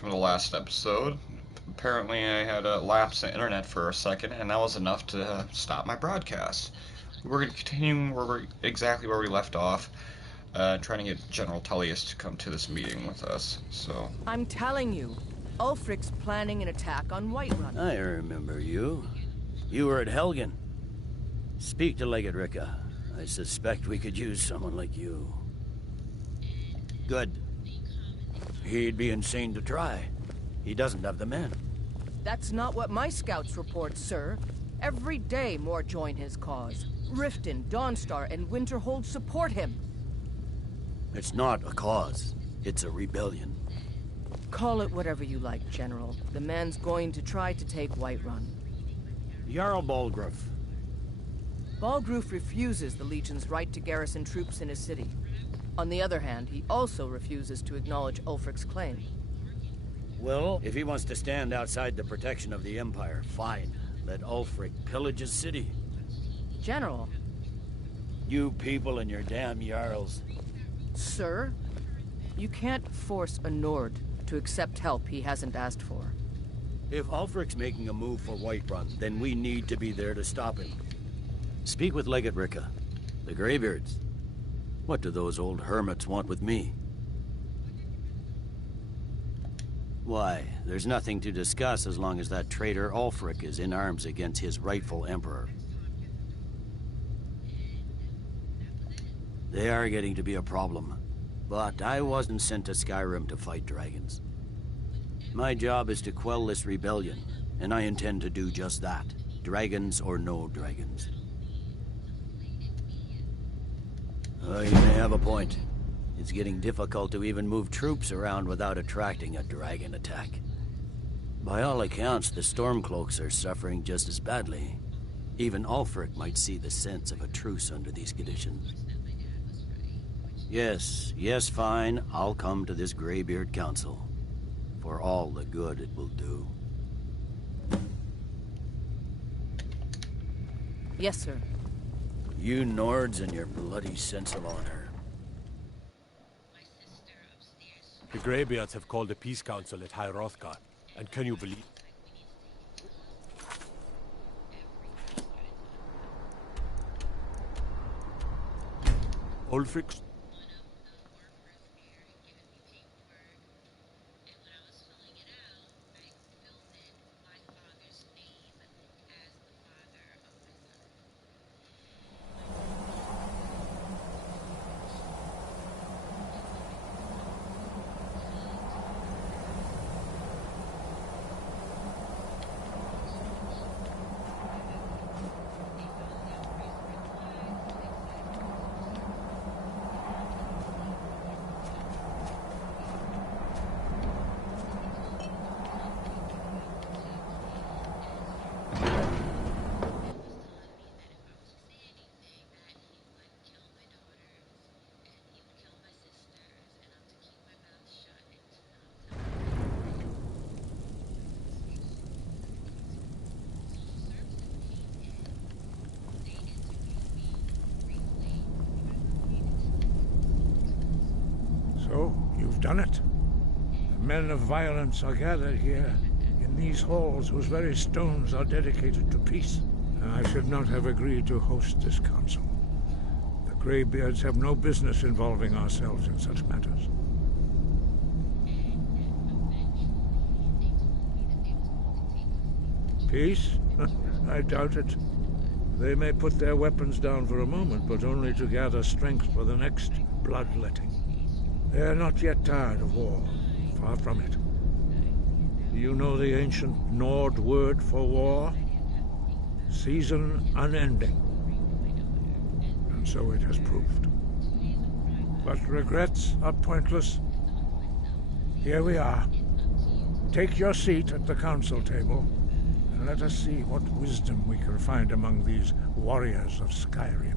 from the last episode. Apparently, I had a lapse in internet for a second, and that was enough to stop my broadcast. We're going to continue exactly where we left off, trying to get General Tullius to come to this meeting with us. So I'm telling you, Ulfric's planning an attack on Whiterun. I remember you. You were at Helgen. Speak to Legate Ricka. I suspect we could use someone like you. Good. He'd be insane to try. He doesn't have the men. That's not what my scouts report, sir. Every day more join his cause. Riften, Dawnstar, and Winterhold support him. It's not a cause. It's a rebellion. Call it whatever you like, General. The man's going to try to take Whiterun. Jarl Balgruuf. Balgruuf refuses the Legion's right to garrison troops in his city. On the other hand, he also refuses to acknowledge Ulfric's claim. Well, if he wants to stand outside the protection of the Empire, fine. Let Ulfric pillage his city. General. You people and your damn Jarls. Sir, you can't force a Nord to accept help he hasn't asked for. If Ulfric's making a move for Whiterun, then we need to be there to stop him. Speak with Legate Ricka. The Greybeards. What do those old hermits want with me? Why, there's nothing to discuss as long as that traitor Ulfric is in arms against his rightful emperor. They are getting to be a problem. But I wasn't sent to Skyrim to fight dragons. My job is to quell this rebellion, and I intend to do just that. Dragons or no dragons. You may have a point. It's getting difficult to even move troops around without attracting a dragon attack. By all accounts, the Stormcloaks are suffering just as badly. Even Ulfric might see the sense of a truce under these conditions. Yes, fine. I'll come to this Greybeard Council. For all the good it will do. Yes, sir. You Nords and your bloody sense of honor. The Greybeards have called a peace council at High Hrothgar, and can you believe... Ulfric's... So, you've done it. The men of violence are gathered here, in these halls whose very stones are dedicated to peace. I should not have agreed to host this council. The Greybeards have no business involving ourselves in such matters. Peace? I doubt it. They may put their weapons down for a moment, but only to gather strength for the next bloodletting. They are not yet tired of war. Far from it. Do you know the ancient Nord word for war? Season unending. And so it has proved. But regrets are pointless. Here we are. Take your seat at the council table, and let us see what wisdom we can find among these warriors of Skyrim.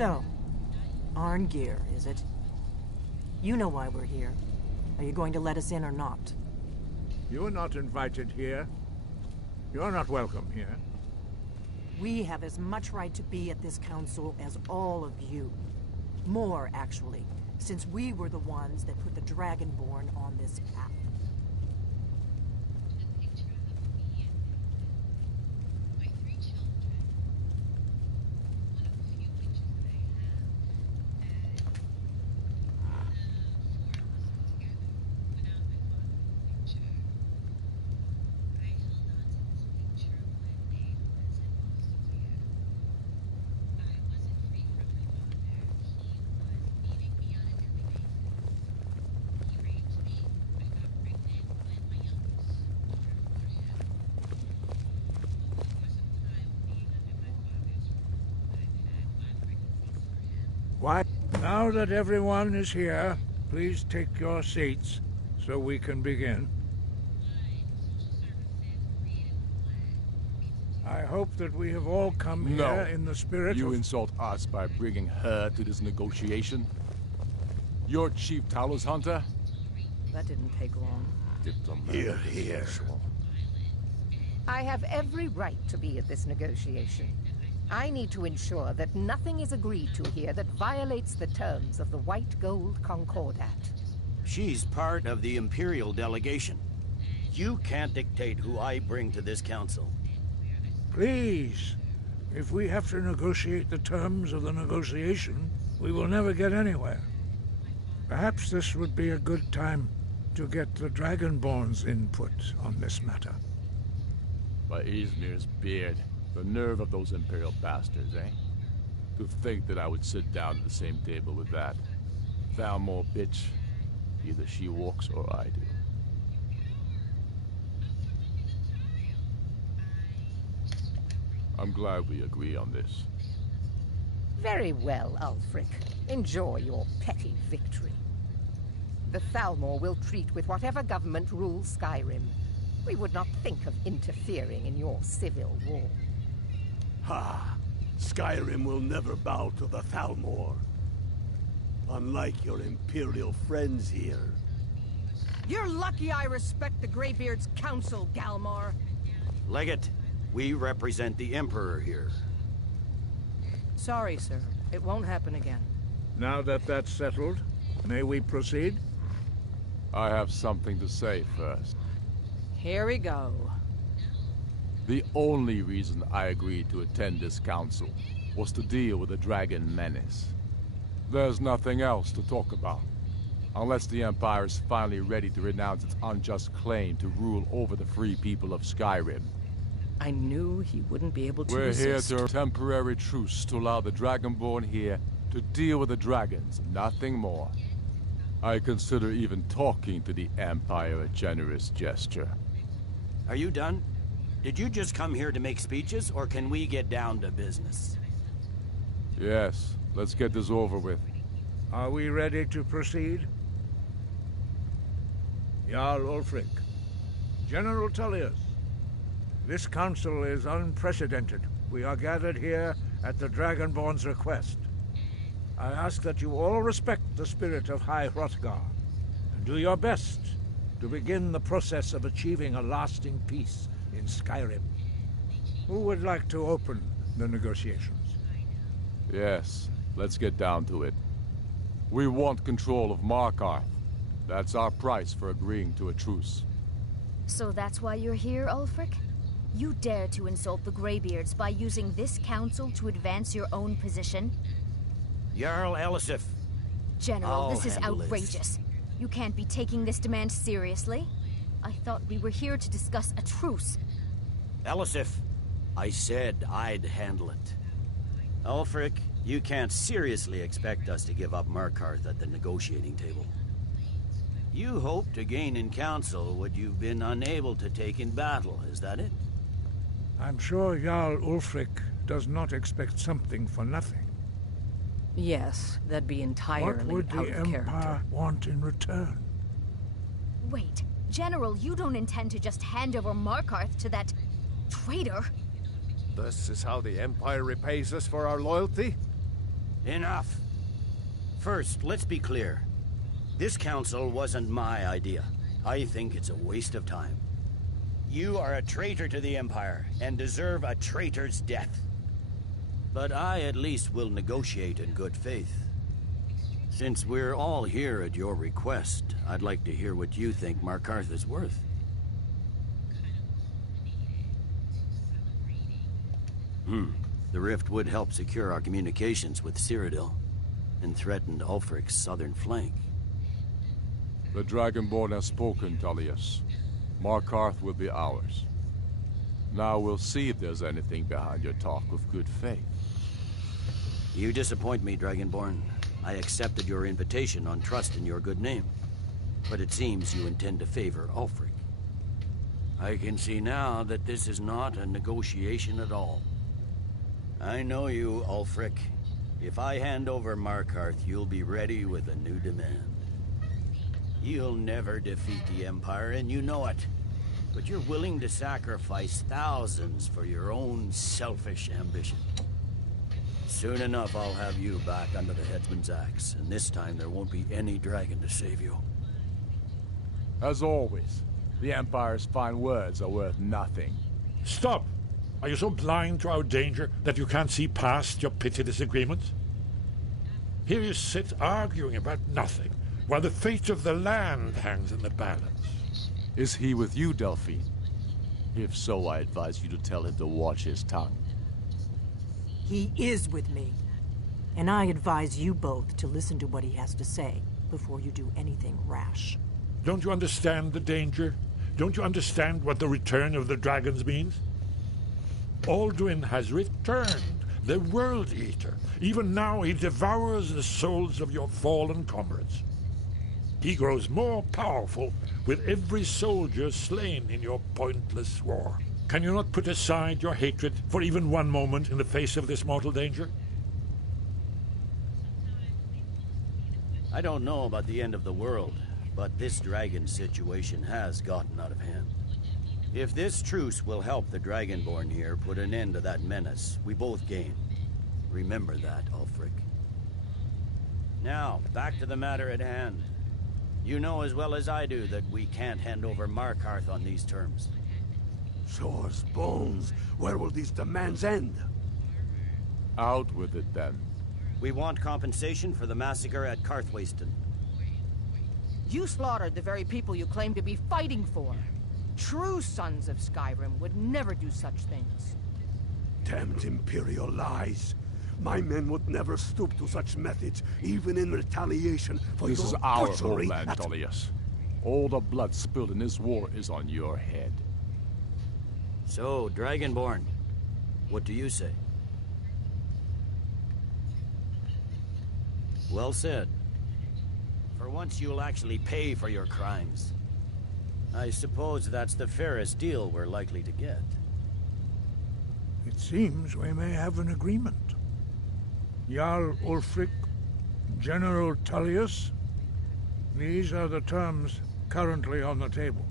So, Arngeir, is it? You know why we're here. Are you going to let us in or not? You are not invited here. You are not welcome here. We have as much right to be at this council as all of you. More, actually, since we were the ones that put the Dragonborn on this path. Why? Now that everyone is here, please take your seats so we can begin. I hope that we have all come here in the spirit You of... insult us by bringing her to this negotiation? You're Chief Talos Hunter? That didn't take long. Here, here. I have every right to be at this negotiation. I need to ensure that nothing is agreed to here that violates the terms of the White Gold Concordat. She's part of the Imperial delegation. You can't dictate who I bring to this council. Please, if we have to negotiate the terms of the negotiation, we will never get anywhere. Perhaps this would be a good time to get the Dragonborn's input on this matter. By Izmir's beard. The nerve of those Imperial bastards, eh? To think that I would sit down at the same table with that. Thalmor bitch. Either she walks or I do. I'm glad we agree on this. Very well, Ulfric. Enjoy your petty victory. The Thalmor will treat with whatever government rules Skyrim. We would not think of interfering in your civil war. Ha! Skyrim will never bow to the Thalmor. Unlike your Imperial friends here. You're lucky I respect the Greybeard's counsel, Galmar. Legate, we represent the Emperor here. Sorry, sir. It won't happen again. Now that that's settled, may we proceed? I have something to say first. Here we go. The only reason I agreed to attend this council was to deal with the dragon menace. There's nothing else to talk about. Unless the Empire is finally ready to renounce its unjust claim to rule over the free people of Skyrim. I knew he wouldn't be able to We're resist. here to temporary truce to allow the Dragonborn here to deal with the dragons, nothing more. I consider even talking to the Empire a generous gesture. Are you done? Did you just come here to make speeches, or can we get down to business? Yes, let's get this over with. Are we ready to proceed? Jarl Ulfric, General Tullius, this council is unprecedented. We are gathered here at the Dragonborn's request. I ask that you all respect the spirit of High Hrothgar, and do your best to begin the process of achieving a lasting peace in Skyrim. Who would like to open the negotiations? Yes, let's get down to it. We want control of Markarth. That's our price for agreeing to a truce. So that's why you're here, Ulfric? You dare to insult the Greybeards by using this council to advance your own position? Jarl Elisif. General, I'll this is handle this. outrageous. You can't be taking this demand seriously. I thought we were here to discuss a truce. Elisif, I said I'd handle it. Ulfric, you can't seriously expect us to give up Markarth at the negotiating table. You hope to gain in council what you've been unable to take in battle, is that it? I'm sure Jarl Ulfric does not expect something for nothing. Yes, that'd be entirely What would out the of Empire character. want in return? Wait, General, you don't intend to just hand over Markarth to that traitor? This is how the Empire repays us for our loyalty? Enough. First, let's be clear. This council wasn't my idea. I think it's a waste of time. You are a traitor to the Empire, and deserve a traitor's death. But I at least will negotiate in good faith. Since we're all here at your request, I'd like to hear what you think Markarth is worth. The rift would help secure our communications with Cyrodiil, and threatened Ulfric's southern flank. The Dragonborn has spoken, Tullius. Markarth will be ours. Now we'll see if there's anything behind your talk of good faith. You disappoint me, Dragonborn. I accepted your invitation on trust in your good name. But it seems you intend to favor Ulfric. I can see now that this is not a negotiation at all. I know you, Ulfric. If I hand over Markarth, you'll be ready with a new demand. You'll never defeat the Empire, and you know it. But you're willing to sacrifice thousands for your own selfish ambition. Soon enough, I'll have you back under the headsman's axe, and this time there won't be any dragon to save you. As always, the Empire's fine words are worth nothing. Stop! Are you so blind to our danger that you can't see past your petty disagreements? Here you sit arguing about nothing, while the fate of the land hangs in the balance. Is he with you, Delphine? If so, I advise you to tell him to watch his tongue. He is with me. And I advise you both to listen to what he has to say before you do anything rash. Don't you understand the danger? Don't you understand what the return of the dragons means? Alduin has returned, the World Eater. Even now he devours the souls of your fallen comrades. He grows more powerful with every soldier slain in your pointless war. Can you not put aside your hatred for even one moment in the face of this mortal danger? I don't know about the end of the world, but this dragon situation has gotten out of hand. If this truce will help the Dragonborn here put an end to that menace, we both gain. Remember that, Ulfric. Now, back to the matter at hand. You know as well as I do that we can't hand over Markarth on these terms. Shores, bones, where will these demands end? Out with it, then. We want compensation for the massacre at Karthwasten. You slaughtered the very people you claim to be fighting for. True sons of Skyrim would never do such things. Damned Imperial lies. My men would never stoop to such methods, even in retaliation for this your is our butchery homeland, Tullius. All the blood spilled in this war is on your head. So, Dragonborn, what do you say? Well said. For once you'll actually pay for your crimes. I suppose that's the fairest deal we're likely to get. It seems we may have an agreement. Jarl Ulfric, General Tullius, these are the terms currently on the table.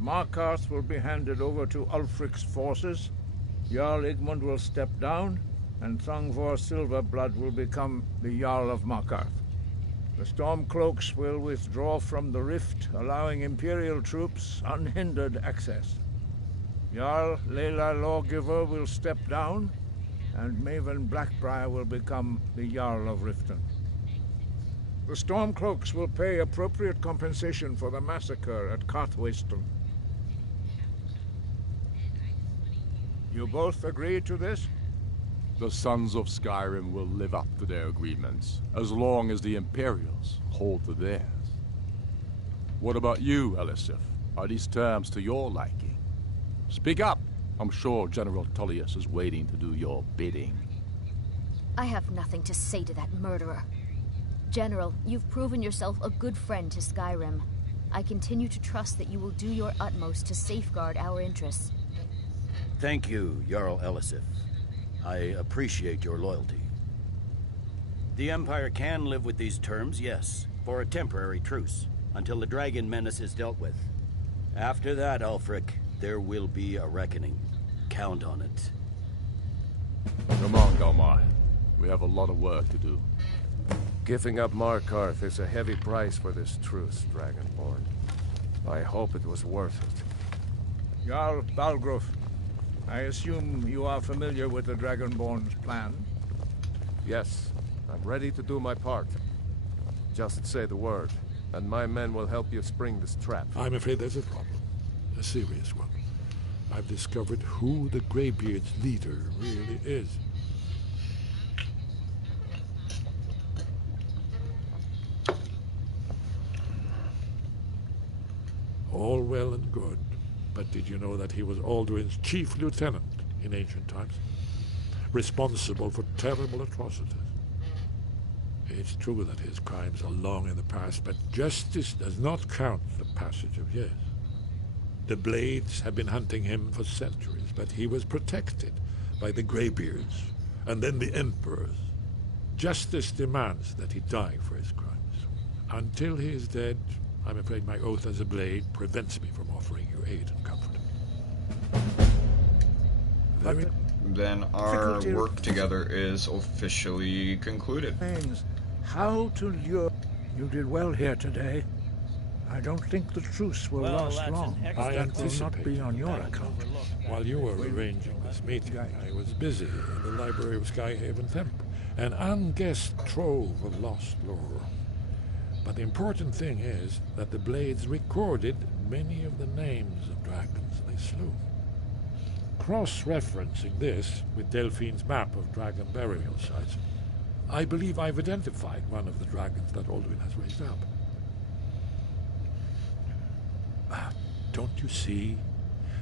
Markarth will be handed over to Ulfric's forces, Jarl Igmund will step down, and Thongvor Silverblood will become the Jarl of Markarth. The Stormcloaks will withdraw from the rift, allowing Imperial troops unhindered access. Jarl Leila Lawgiver will step down, and Maven Blackbriar will become the Jarl of Riften. The Stormcloaks will pay appropriate compensation for the massacre at Karthwasten. You both agree to this? The Sons of Skyrim will live up to their agreements, as long as the Imperials hold to theirs. What about you, Elisif? Are these terms to your liking? Speak up! I'm sure General Tullius is waiting to do your bidding. I have nothing to say to that murderer. General, you've proven yourself a good friend to Skyrim. I continue to trust that you will do your utmost to safeguard our interests. Thank you, Jarl Elisif. I appreciate your loyalty. The Empire can live with these terms, yes, for a temporary truce, until the dragon menace is dealt with. After that, Ulfric, there will be a reckoning. Count on it. Come on, Galmar. We have a lot of work to do. Giving up Markarth is a heavy price for this truce, Dragonborn. I hope it was worth it. Jarl Balgruf, I assume you are familiar with the Dragonborn's plan? Yes, I'm ready to do my part. Just say the word, and my men will help you spring this trap. I'm afraid there's a problem. A serious one. I've discovered who the Greybeard's leader really is. All well and good, but did you know that he was Alduin's chief lieutenant in ancient times? Responsible for terrible atrocities. It's true that his crimes are long in the past, but justice does not count the passage of years. The Blades have been hunting him for centuries, but he was protected by the Greybeards, and then the Emperors. Justice demands that he die for his crimes. Until he is dead, I'm afraid my oath as a Blade prevents me from offering you aid and comfort. Very... Then our work together is officially concluded. How to lure... You did well here today. I don't think the truce will last long. I anticipate will not be on your account. While you were arranging this meeting, I was busy in the library of Skyhaven Temple, an unguessed trove of lost lore. But the important thing is that the Blades recorded many of the names of dragons they slew. Cross-referencing this with Delphine's map of dragon burial sites, I believe I've identified one of the dragons that Alduin has raised up. Don't you see?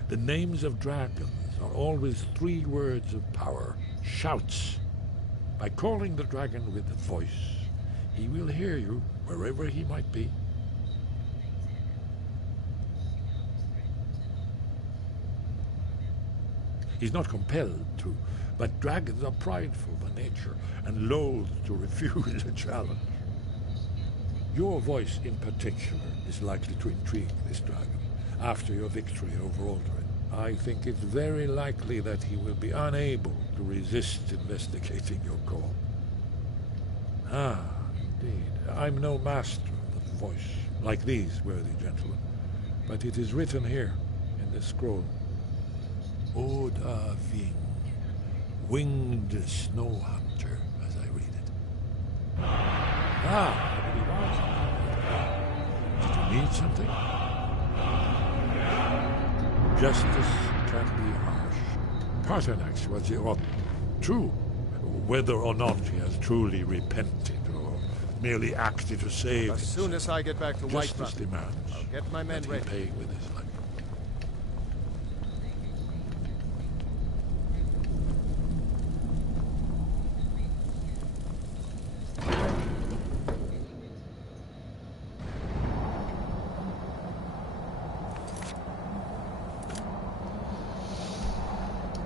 The names of dragons are always 3 words of power, shouts. By calling the dragon with a voice, he will hear you wherever he might be. He's not compelled to, but dragons are prideful by nature and loath to refuse a challenge. Your voice in particular is likely to intrigue this dragon after your victory over Alduin. I think it's very likely that he will be unable to resist investigating your call. Ah, indeed. I'm no master of the voice, like these worthy gentlemen, but it is written here in this scroll. Oda Ving, winged snow hunter, as I read it. Ah, did you need something? Justice can be harsh. Paternax was true, whether or not he has truly repented or merely acted to save. As soon as I get back to Justice Whiterun, demands I'll get my men that ready. he pay with his life.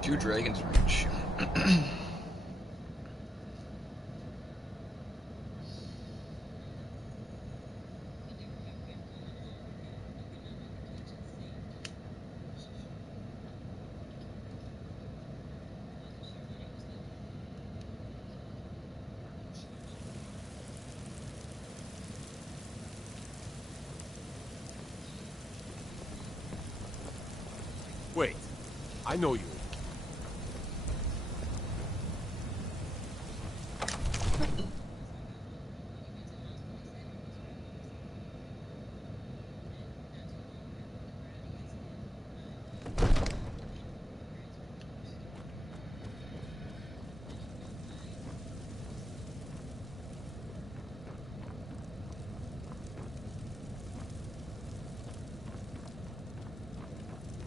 To Dragon's Reach. Wait, I know you.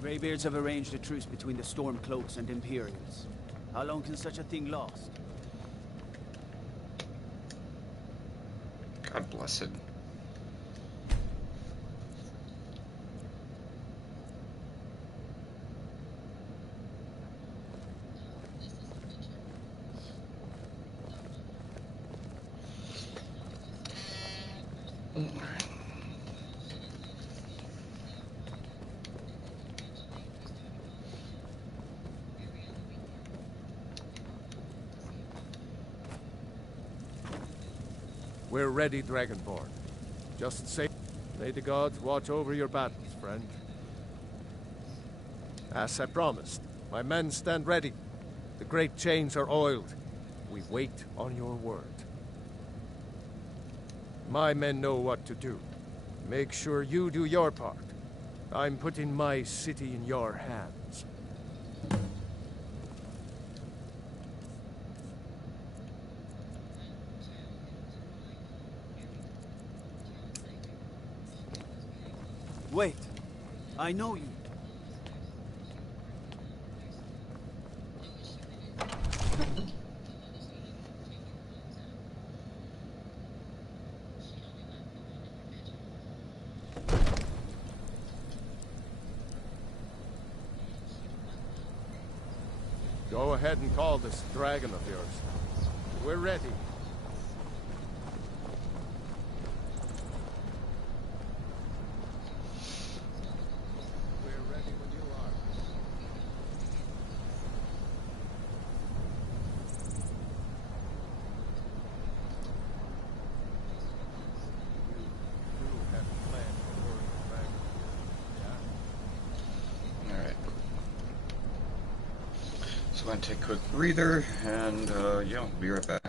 Greybeards have arranged a truce between the Stormcloaks and Imperials. How long can such a thing last? God bless it. We're ready, Dragonborn. Just say, may the gods watch over your battles, friend. As I promised, my men stand ready. The great chains are oiled. We wait on your word. My men know what to do. Make sure you do your part. I'm putting my city in your hands. Wait. I know you. Go ahead and call this dragon of yours. We're ready. We're ready when you are. You have planned for luring the dragon here, yeah? Alright. So I'm going to take a quick breather, and yeah, I'll be right back.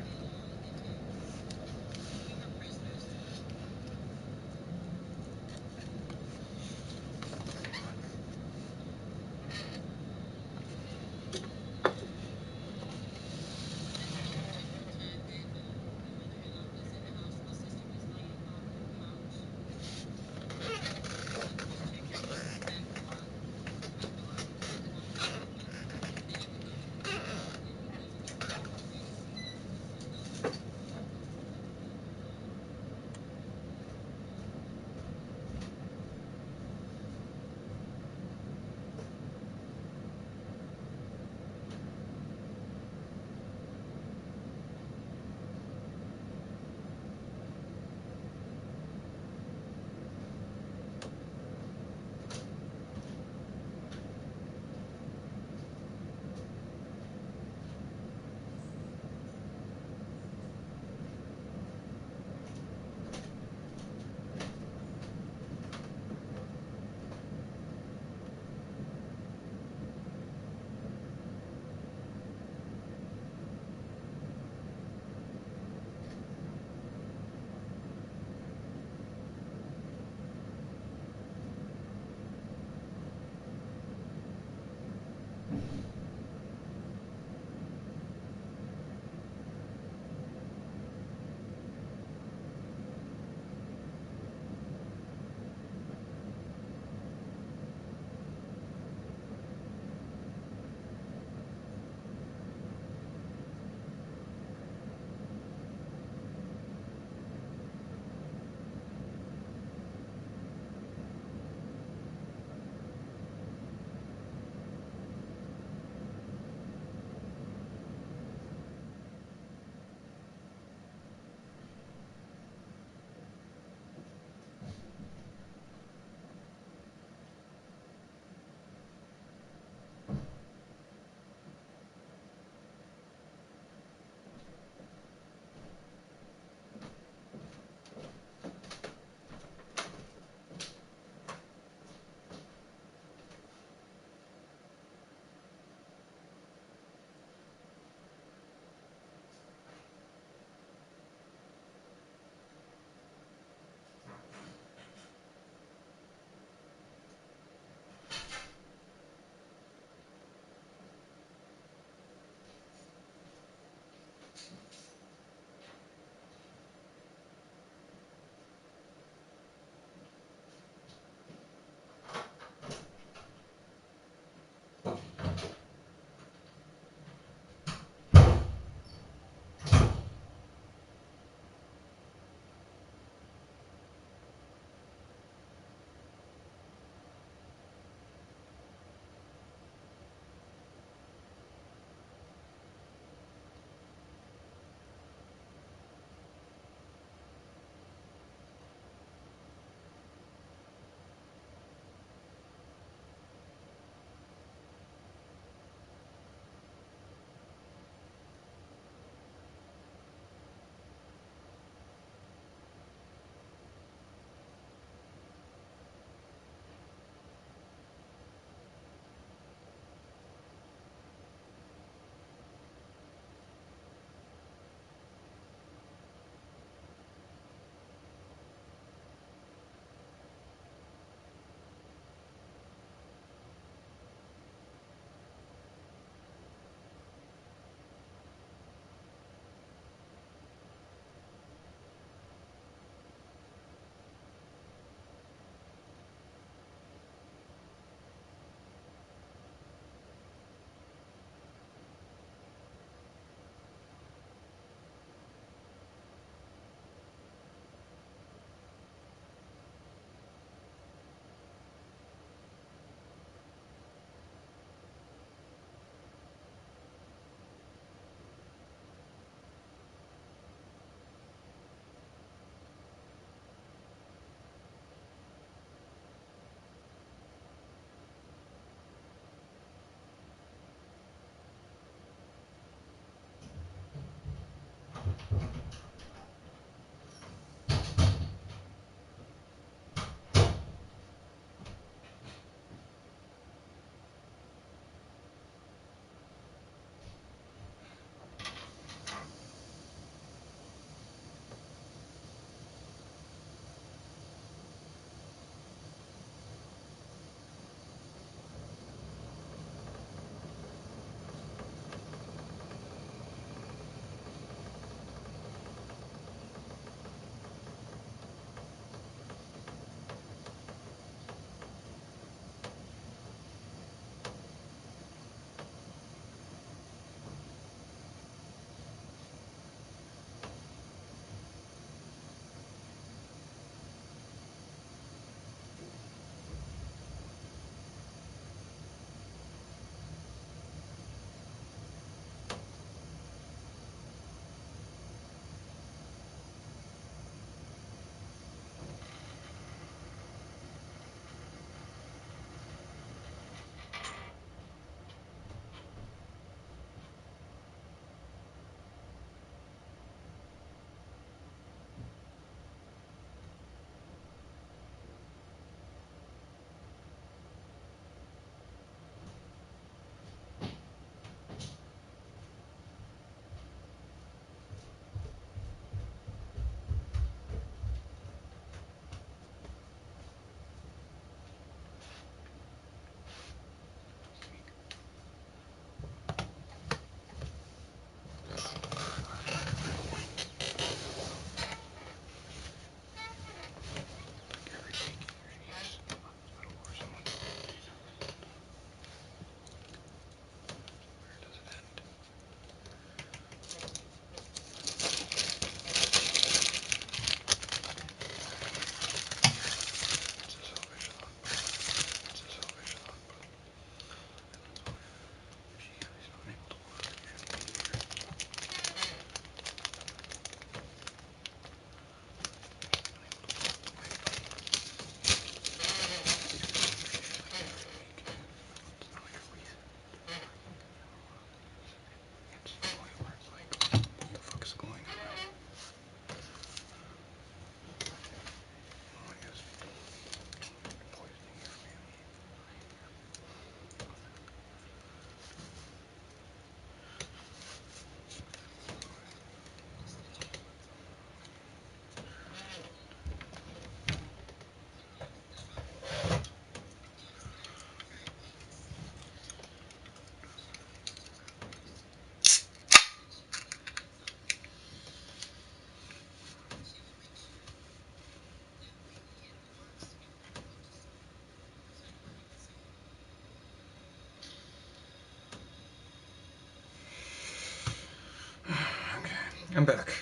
I'm back.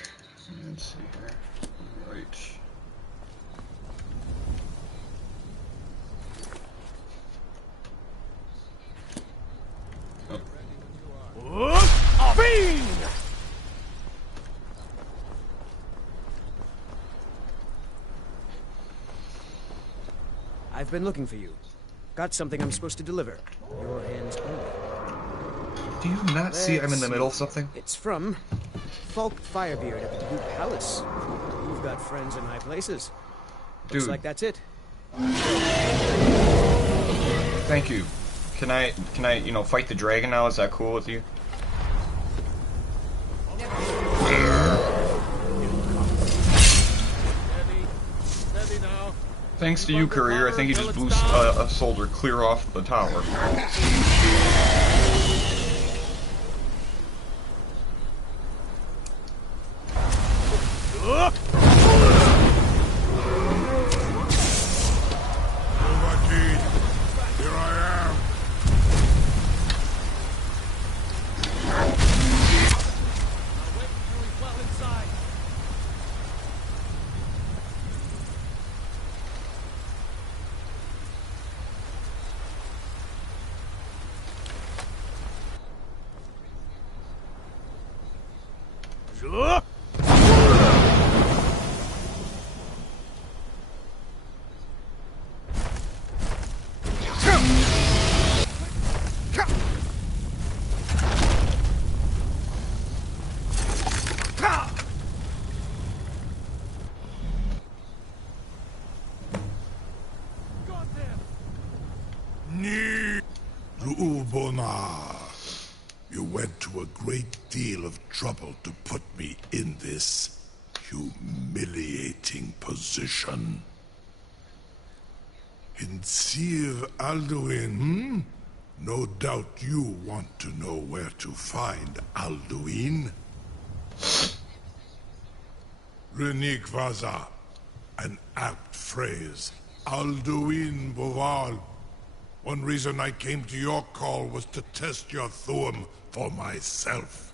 Let's see here. Right. Oh. Bing! I've been looking for you. Got something I'm supposed to deliver. Your hands only. Do you not see I'm in the middle of something? It's from Falk Firebeard at the Blue Palace. You've got friends in high places. Looks Dude. like that's it. Thank you. Can I, fight the dragon now? Is that cool with you? Thanks to you, Courier, I think he just blew a soldier clear off the tower. Here I am. You went to a great deal of trouble to put me in this humiliating position. In Sir Alduin, No doubt you want to know where to find Alduin. Renik Vaza, an apt phrase. Alduin Boval. One reason I came to your call was to test your Thuum for myself.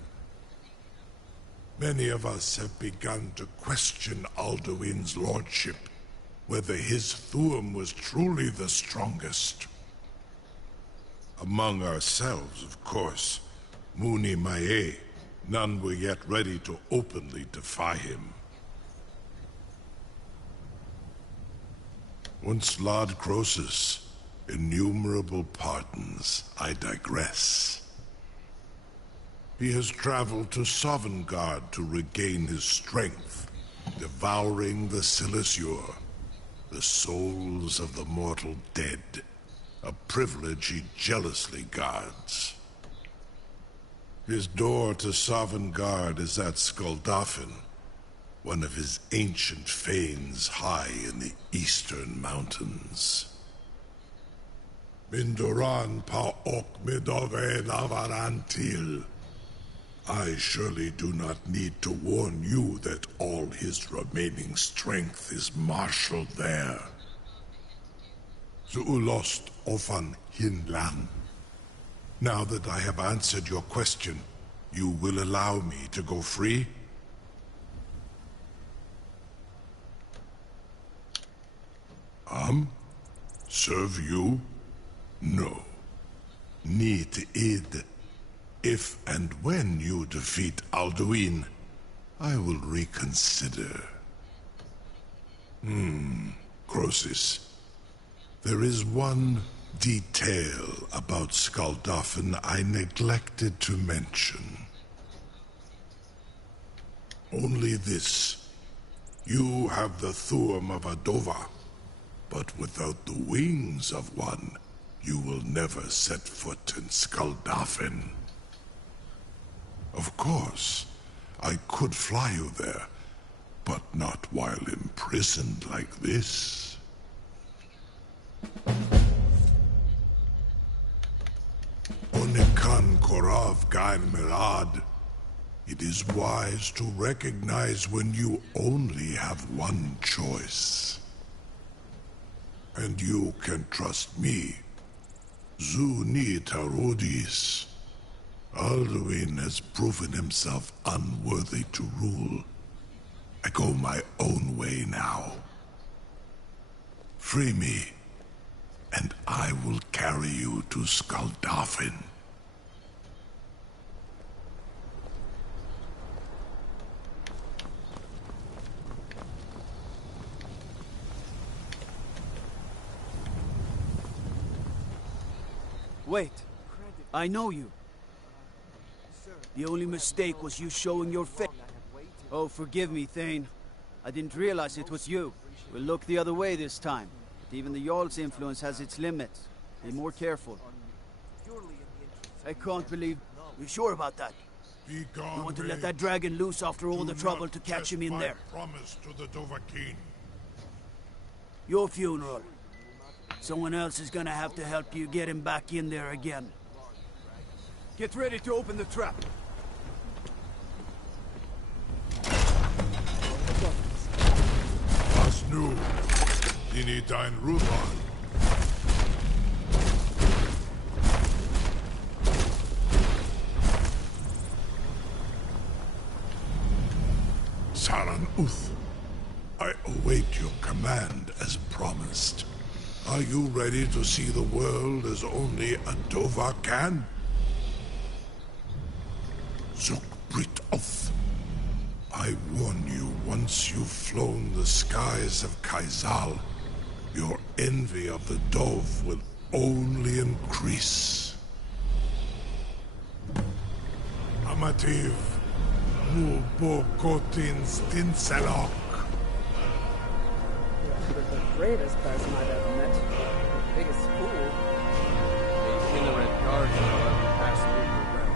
Many of us have begun to question Alduin's lordship, whether his Thuum was truly the strongest. Among ourselves, of course, Muni Mae, none were yet ready to openly defy him. Once Lord Croesus, innumerable pardons, I digress. He has traveled to Sovngarde to regain his strength, devouring the Silesure, the souls of the mortal dead, a privilege he jealously guards. His door to Sovngarde is at Skuldafn, one of his ancient fanes high in the eastern mountains. Mindoran pa ok midove navarantil. I surely do not need to warn you that all his remaining strength is marshaled there. Zuulost ofan hinlan. Now that I have answered your question, you will allow me to go free? Serve you? No. Need id. If and when you defeat Alduin, I will reconsider. Croesus. There is one detail about Skuldafn I neglected to mention. Only this. You have the Thuum of Adova, but without the wings of one, you will never set foot in Skuldafn. Of course, I could fly you there, but not while imprisoned like this. Onikan Korav Gain Mirad. It is wise to recognize when you only have one choice. And you can trust me. Zuni Tarudis. Alduin has proven himself unworthy to rule. I go my own way now. Free me, and I will carry you to Skaldafin. Wait. I know you. The only mistake was you showing your face. Oh, forgive me, Thane. I didn't realize it was you. We'll look the other way this time. But even the Jarl's influence has its limits. Be more careful. I can't believe... You sure about that? Be gone, You want to let that dragon loose after all the trouble to catch him in there? Promise to the Dovahkiin. Your funeral. Someone else is gonna have to help you get him back in there again. Get ready to open the trap. Was nu, dini dein Ruthan. Saran Uth, I await your command as promised. Are you ready to see the world as only a Dova can? Zukbrit Oth, I warn you, once you've flown the skies of Kaizal, your envy of the Dove will only increase. Amativ, Mubokotin Stinselok. The greatest person I've ever met. The biggest fool. The ignorant guards will pass through your realm.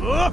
What?